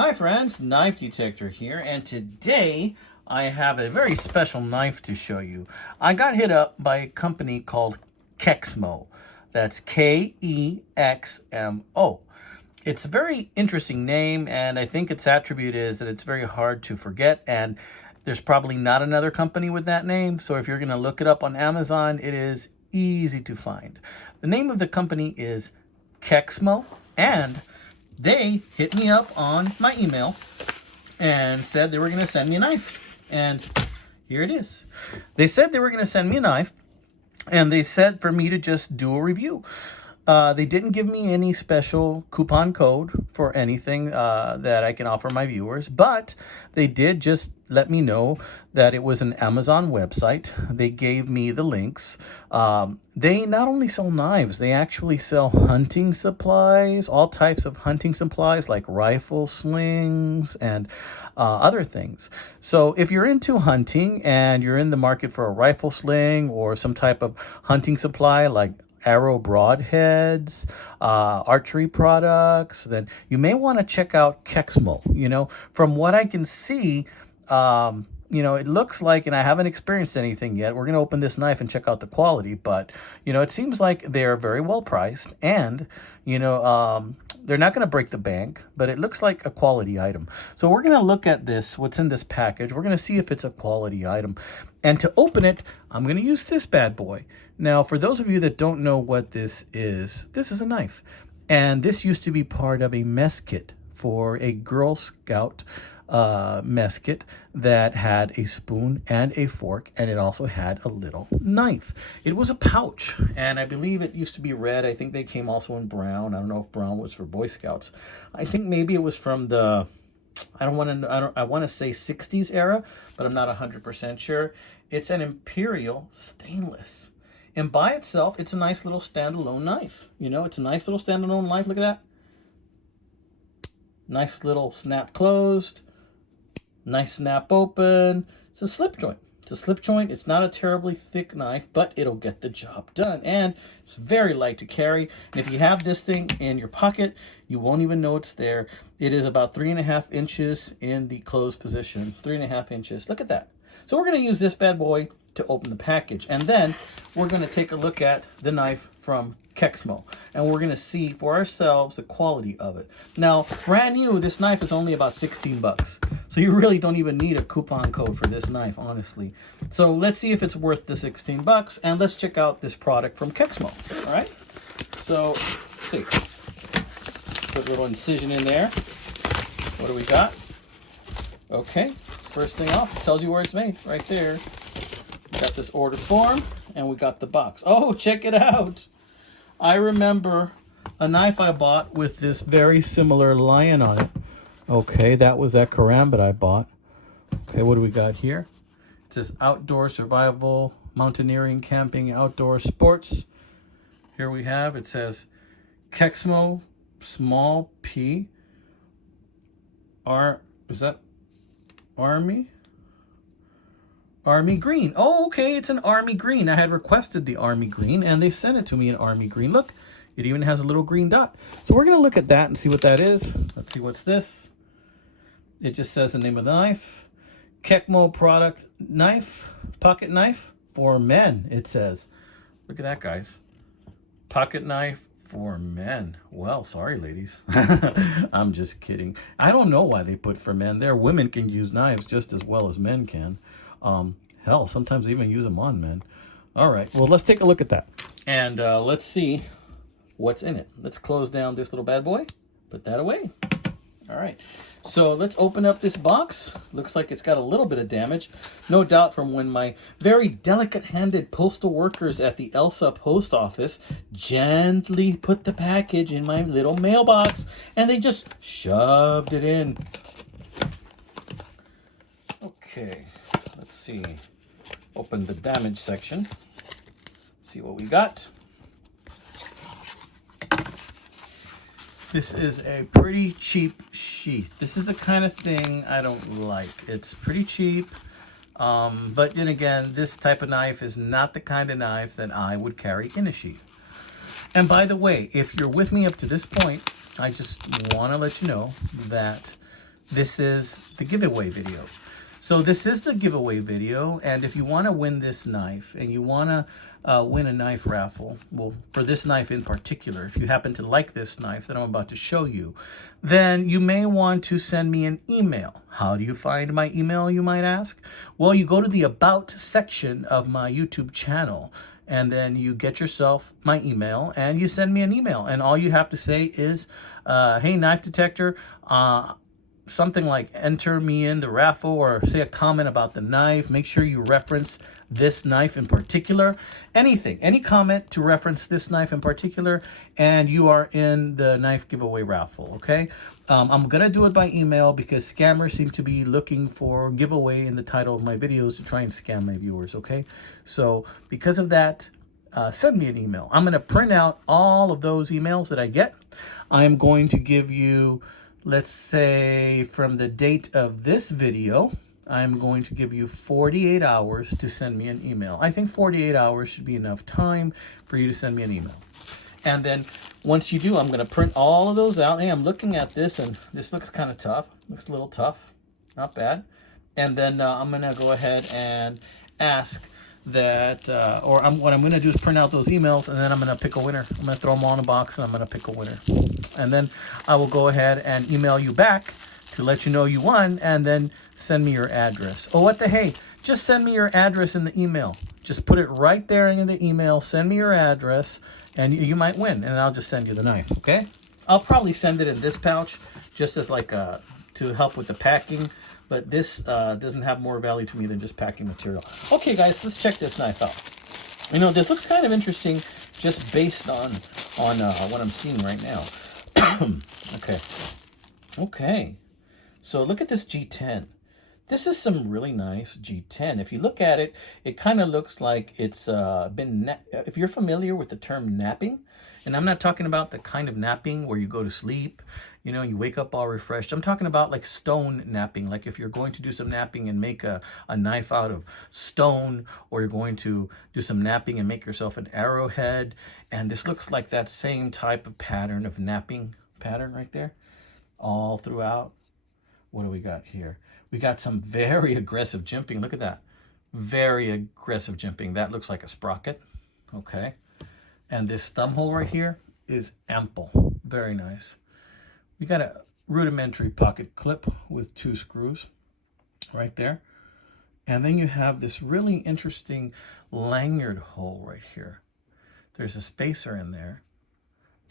Hi friends, Knife Detector here, and today I have a very special knife to show you. I got hit up by a company called KEXMO. That's K-E-X-M-O. It's a very interesting name, and I think its attribute is that it's very hard to forget, and there's probably not another company with that name, so if you're going to look it up on Amazon, it is easy to find. The name of the company is KEXMO, and they hit me up on my email and said they were going to send me a knife. And here it is. They said they were going to send me a knife, and they said for me to just do a review. They didn't give me any special coupon code for anything that I can offer my viewers, but they did just let me know that it was an Amazon website. They gave me the links. They not only sell knives, they actually sell hunting supplies, all types of hunting supplies like rifle slings and other things. So if you're into hunting and you're in the market for a rifle sling or some type of hunting supply like arrow broadheads, archery products, then you may want to check out KEXMO. From what I can see, it looks like, and I haven't experienced anything yet. We're going to open this knife and check out the quality, but, it seems like they're very well priced and, they're not going to break the bank, but it looks like a quality item. So we're going to look at this, what's in this package. We're going to see if it's a quality item. And to open it, I'm going to use this bad boy. Now, for those of you that don't know what this is a knife. And this used to be part of a mess kit for a Girl Scout mess kit that had a spoon and a fork, and it also had a little knife. It was a pouch, and I believe it used to be red. I think they came also in brown. I don't know if brown was for Boy Scouts. I think maybe it was from the, I want to say 60s era, but I'm not 100% sure. It's an Imperial stainless. And by itself, it's a nice little standalone knife. It's a nice little standalone knife. Look at that. Nice little snap closed. Nice snap open. It's a slip joint. It's a slip joint. It's not a terribly thick knife, but it'll get the job done. And it's very light to carry. And if you have this thing in your pocket, you won't even know it's there. It is about 3.5 inches in the closed position. 3.5 inches. Look at that. So we're going to use this bad boy to open the package. And then we're going to take a look at the knife from KEXMO. And we're going to see for ourselves the quality of it. Now, brand new, this knife is only about 16 bucks. So you really don't even need a coupon code for this knife, honestly. So let's see if it's worth the 16 bucks. And let's check out this product from KEXMO. All right. So, let's see. Put a little incision in there. What do we got? Okay. First thing off, it tells you where it's made right there. We got this order form, and we got the box. Oh, check it out. I remember a knife I bought with this very similar lion on it. Okay, that was that karambit I bought. Okay, what do we got here? It says outdoor survival, mountaineering, camping, outdoor sports. Here we have, it says KEXMO small p. Is that Army? Army green. Oh, okay, it's an army green. I had requested the army green, and they sent it to me in army green. Look, it even has a little green dot. So we're going to look at that and see what that is. Let's see what's this. It just says the name of the knife. KEXMO product knife, pocket knife for men, it says. Look at that, guys. Pocket knife for men. Well, sorry, ladies. I'm just kidding. I don't know why they put for men there. Women can use knives just as well as men can. Hell, sometimes they even use them on men. All right, well, let's take a look at that. And let's see what's in it. Let's close down this little bad boy. Put that away. All right, so let's open up this box. Looks like it's got a little bit of damage. No doubt from when my very delicate-handed postal workers at the Elsa post office gently put the package in my little mailbox, and they just shoved it in. Okay. Let's see. Open the damage section. See what we got. This is a pretty cheap sheath. This is the kind of thing I don't like. It's pretty cheap. But then again, this type of knife is not the kind of knife that I would carry in a sheath. And by the way, if you're with me up to this point, I just want to let you know that this is the giveaway video. So this is the giveaway video, and if you want to win this knife and you want to win a knife raffle, well, for this knife in particular, if you happen to like this knife that I'm about to show you, then you may want to send me an email. How do you find my email, you might ask? Well, you go to the About section of my YouTube channel, and then you get yourself my email and you send me an email. And all you have to say is, hey, Knife Detector, something like enter me in the raffle, or say a comment about the knife. Make sure you reference this knife in particular. Anything, any comment to reference this knife in particular, and you are in the knife giveaway raffle, okay? I'm gonna do it by email because scammers seem to be looking for giveaway in the title of my videos to try and scam my viewers, okay? So because of that, send me an email. I'm gonna print out all of those emails that I get. I'm going to give you, let's say from the date of this video, I'm going to give you 48 hours to send me an email. I think 48 hours should be enough time for you to send me an email. And then once you do, I'm going to print all of those out. Hey, I'm looking at this, and this looks kind of tough. Looks a little tough. Not bad. And then I'm going to go ahead and ask that, what I'm going to do is print out those emails, and then I'm going to pick a winner. I'm going to throw them all in a box, and I'm going to pick a winner. And then I will go ahead and email you back to let you know you won, and then send me your address. Oh, what the hey, just send me your address in the email. Just put it right there in the email. Send me your address, and you might win, and I'll just send you the knife, okay? I'll probably send it in this pouch just as like to help with the packing, but this doesn't have more value to me than just packing material. Okay, guys, let's check this knife out. You know, this looks kind of interesting just based on what I'm seeing right now. Okay. So look at this G-10. This is some really nice G-10. If you look at it, it kind of looks like it's been, if you're familiar with the term napping, and I'm not talking about the kind of napping where you go to sleep, you know, you wake up all refreshed. I'm talking about like stone napping, like if you're going to do some napping and make a knife out of stone, or you're going to do some napping and make yourself an arrowhead. And this looks like that same type of pattern of napping pattern right there, all throughout. What do we got here? We got some very aggressive jimping. Look at that. Very aggressive jimping. That looks like a sprocket. Okay. And this thumb hole right here is ample. Very nice. We got a rudimentary pocket clip with 2 screws right there. And then you have this really interesting lanyard hole right here. There's a spacer in there.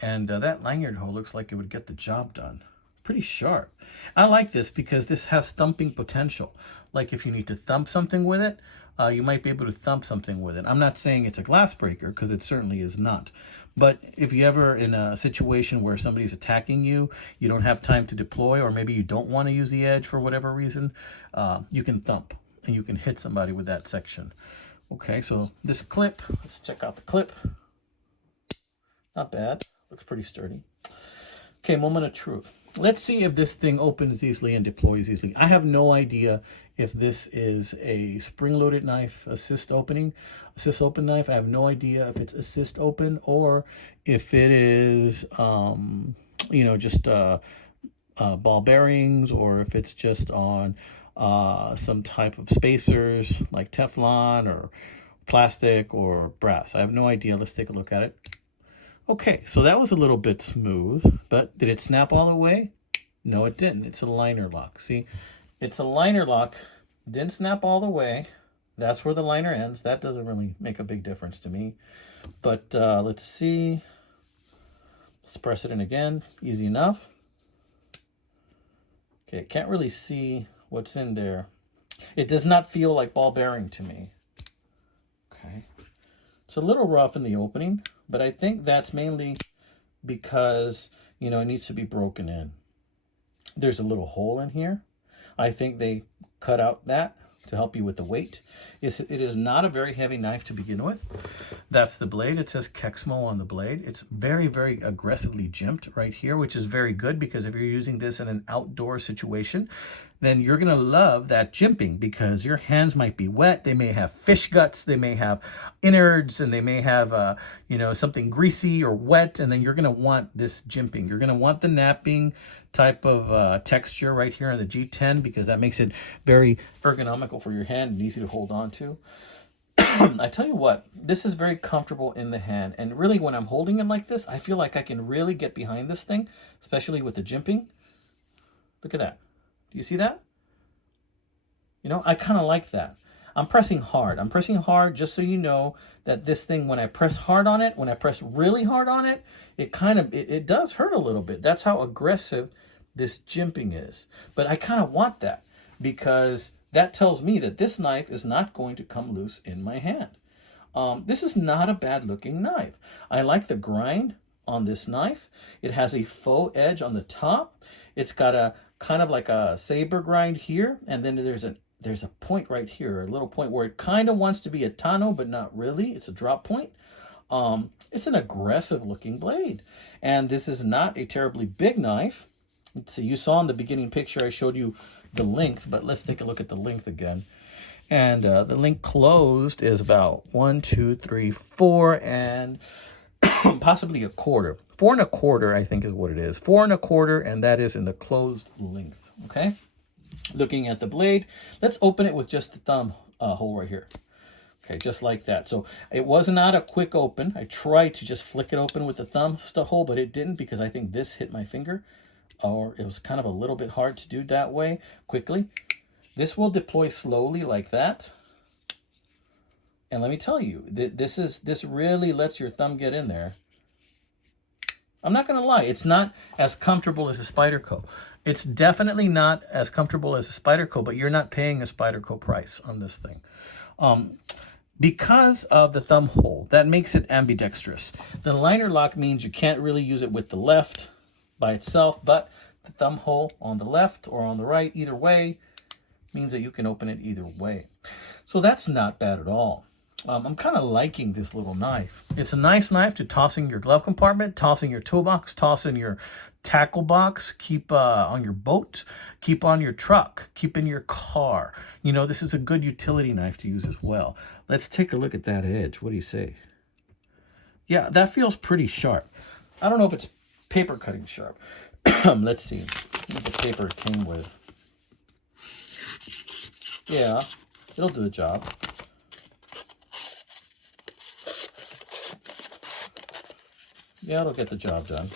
And that lanyard hole looks like it would get the job done. Pretty sharp. I like this because this has thumping potential. Like if you need to thump something with it, you might be able to thump something with it. I'm not saying it's a glass breaker, because it certainly is not. But if you ever in a situation where somebody's attacking you, you don't have time to deploy, or maybe you don't want to use the edge for whatever reason, you can thump and you can hit somebody with that section. Okay, so this clip, let's check out the clip. Not bad. Looks pretty sturdy. Okay, moment of truth. Let's see if this thing opens easily and deploys easily. I have no idea if this is a spring-loaded knife, assist open knife. I have no idea if it's assist open or if it is, you know, just ball bearings, or if it's just on some type of spacers like Teflon or plastic or brass. I have no idea. Let's take a look at it. Okay, so that was a little bit smooth, but did it snap all the way? No, it didn't. It's a liner lock. See, it's a liner lock. Didn't snap all the way. That's where the liner ends. That doesn't really make a big difference to me. But let's see. Let's press it in again. Easy enough. Okay, can't really see what's in there. It does not feel like ball bearing to me. Okay. It's a little rough in the opening, but I think that's mainly because, you know, it needs to be broken in. There's a little hole in here. I think they cut out that to help you with the weight. It is not a very heavy knife to begin with. That's the blade. It says KEXMO on the blade. It's very, very aggressively jimped right here, which is very good, because if you're using this in an outdoor situation, then you're going to love that jimping, because your hands might be wet. They may have fish guts, they may have innards, and they may have something greasy or wet, and then you're going to want this jimping. You're going to want the napping type of texture right here on the G10, because that makes it very ergonomical for your hand and easy to hold on to. I tell you what, this is very comfortable in the hand, and really when I'm holding it like this, I feel like I can really get behind this thing, especially with the jimping. Look at that. Do you see that? I kind of like that. I'm pressing hard. I'm pressing hard just so you know that this thing, when I press hard on it, when I press really hard on it, it does hurt a little bit. That's how aggressive this jimping is. But I kind of want that, because that tells me that this knife is not going to come loose in my hand. This is not a bad looking knife. I like the grind on this knife. It has a faux edge on the top. It's got a kind of like a saber grind here, and then there's a point right here, a little point where it kind of wants to be a Tano, but not really. It's a drop point. It's an aggressive looking blade, and this is not a terribly big knife. Let's see, you saw in the beginning picture I showed you the length, but let's take a look at the length again. And the length closed is about 1, 2, 3, 4, and possibly a quarter. 4 1/4, I think, is what it is. 4 1/4, and that is in the closed length. Okay. Looking at the blade, let's open it with just the thumb hole right here. Okay, just like that. So it was not a quick open. I tried to just flick it open with the thumb hole, but it didn't, because I think this hit my finger, or it was kind of a little bit hard to do that way quickly. This will deploy slowly like that. And let me tell you, this really lets your thumb get in there. I'm not going to lie, it's not as comfortable as a Spyderco. It's definitely not as comfortable as a Spyderco, but you're not paying a Spyderco price on this thing. Because of the thumb hole, that makes it ambidextrous. The liner lock means you can't really use it with the left by itself, but the thumb hole on the left or on the right, either way, means that you can open it either way. So that's not bad at all. I'm kind of liking this little knife. It's a nice knife to toss in your glove compartment, toss in your toolbox, toss in your tackle box, keep on your boat, keep on your truck, keep in your car. This is a good utility knife to use as well. Let's take a look at that edge. What do you say? Yeah, that feels pretty sharp. I don't know if it's paper cutting sharp. Let's see. What's the paper it came with? Yeah, it'll do the job. Yeah, it'll get the job done.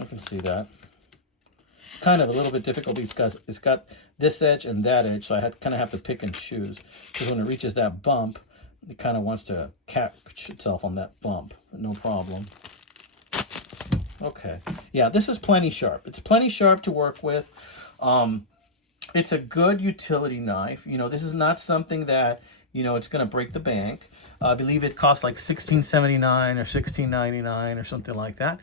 I can see that. Kind of a little bit difficult because it's got this edge and that edge, so I kind of have to pick and choose. Because when it reaches that bump, it kind of wants to catch itself on that bump. No problem. Okay. Yeah, this is plenty sharp. It's plenty sharp to work with. It's a good utility knife. This is not something that, it's going to break the bank. I believe it costs like $16.79 or $16.99 or something like that.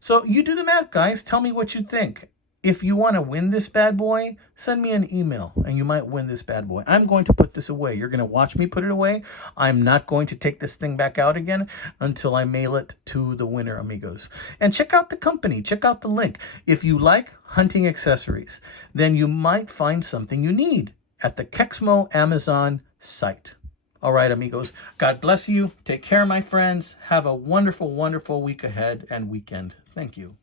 So you do the math, guys. Tell me what you think. If you want to win this bad boy, send me an email and you might win this bad boy. I'm going to put this away. You're going to watch me put it away. I'm not going to take this thing back out again until I mail it to the winner, amigos. And check out the company. Check out the link. If you like hunting accessories, then you might find something you need at the KEXMO Amazon site. All right, amigos. God bless you. Take care, my friends. Have a wonderful, wonderful week ahead and weekend. Thank you.